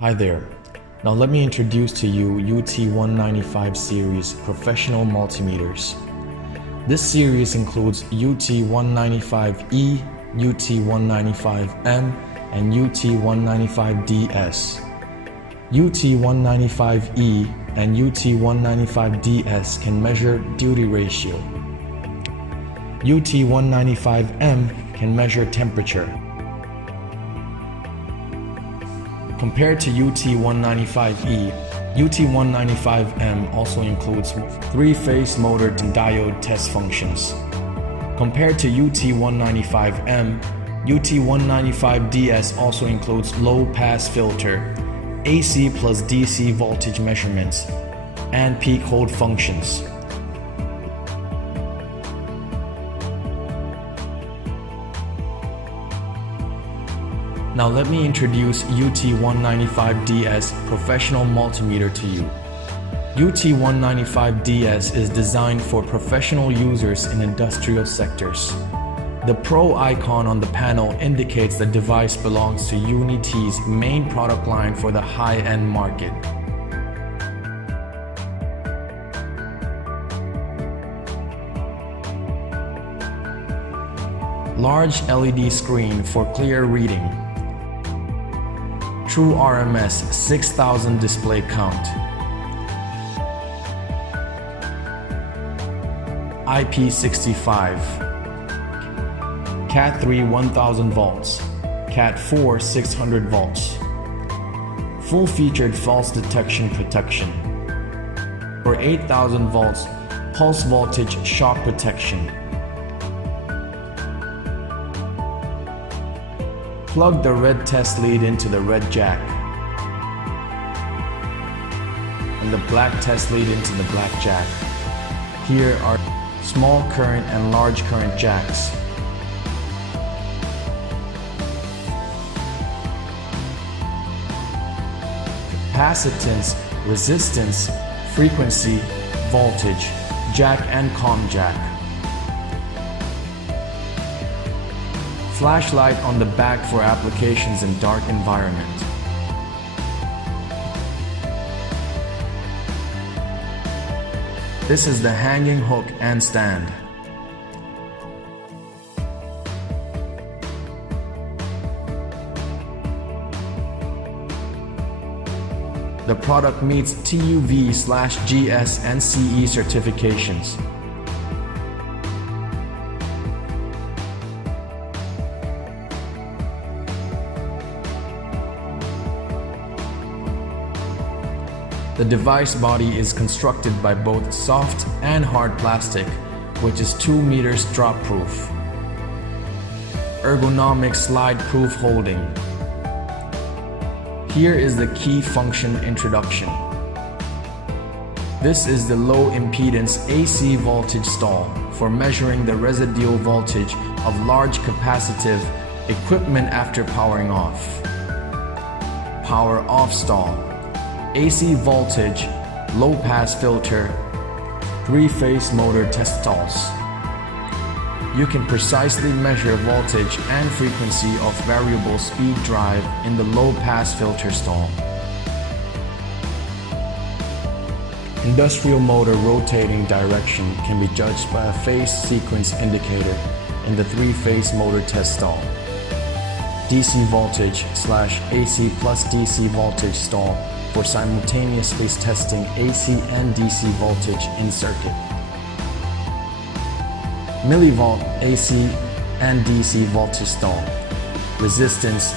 Hi there. Now let me introduce to you UT195 series professional multimeters. This series includes UT195E, UT195M, and UT195DS. UT195E and UT195DS can measure duty ratio. UT195M can measure temperature. Compared to UT195E, UT195M also includes three-phase motor and diode test functions. Compared to UT195M, UT195DS also includes low-pass filter, AC plus DC voltage measurements, and peak hold functions. Now let me introduce UT195DS professional multimeter to you. UT195DS is designed for professional users in industrial sectors. The Pro icon on the panel indicates the device belongs to UT's main product line for the high-end market. Large LED screen for clear reading. True RMS 6000 display count. IP65. Cat3 1000 volts. Cat4 600 volts. Full-featured false detection protection. For 8000 volts, pulse voltage shock protection. Plug the red test lead into the red jack and the black test lead into the black jack. Here are small current and large current jacks. Capacitance, resistance, frequency, voltage, jack and comm jack. Flashlight on the back for applications in dark environment. This is the hanging hook and stand. The product meets TÜV/GS and CE certifications. The device body is constructed by both soft and hard plastic, which is 2 meters drop-proof. Ergonomic slide-proof holding. Here is the key function introduction. This is the low-impedance AC voltage stall for measuring the residual voltage of large capacitive equipment after powering off. Power off stall. AC voltage, low-pass filter, three-phase motor test stalls. You can precisely measure voltage and frequency of variable speed drive in the low-pass filter stall. Industrial motor rotating direction can be judged by a phase sequence indicator in the three-phase motor test stall. DC voltage/AC plus DC voltage stall for simultaneously testing AC and DC voltage in circuit. Millivolt AC and DC voltage stall. Resistance,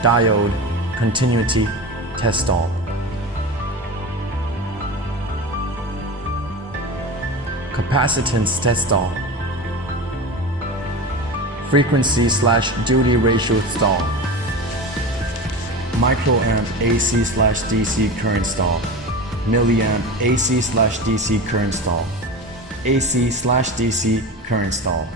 diode, continuity, test stall. Capacitance test stall. Frequency/duty ratio stall. Microamp AC/DC current stall. Milliamp AC/DC current stall. AC/DC current stall.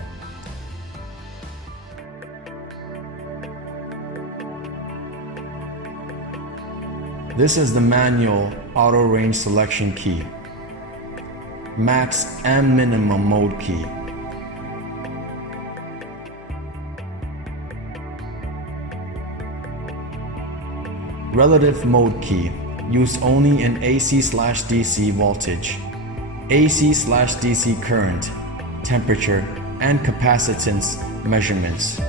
This is the manual auto range selection key. Max and minimum mode key. Relative mode key, used only in AC/DC voltage, AC/DC current, temperature, and capacitance measurements.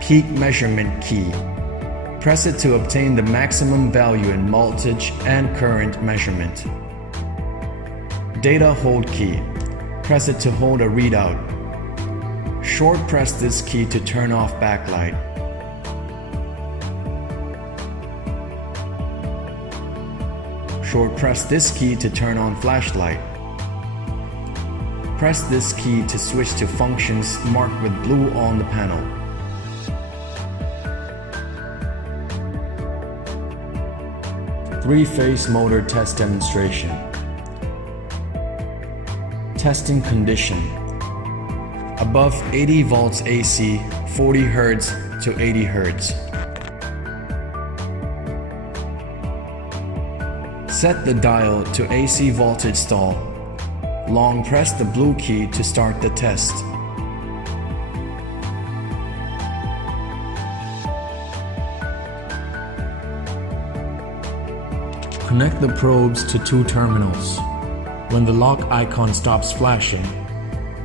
Peak measurement key, press it to obtain the maximum value in voltage and current measurement. Data hold key, press it to hold a readout. Short press this key to turn off backlight. Short press this key to turn on flashlight. Press this key to switch to functions marked with blue on the panel. Three-phase motor test demonstration. Testing condition. Above 80 volts AC, 40 Hz to 80 Hz. Set the dial to AC voltage stall. Long press the blue key to start the test. Connect the probes to two terminals. When the lock icon stops flashing,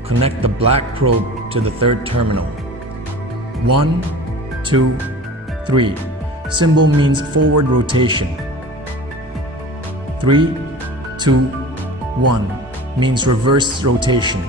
connect the black probe to the third terminal. 1, 2, 3. Symbol means forward rotation. 3, 2, 1 means reverse rotation.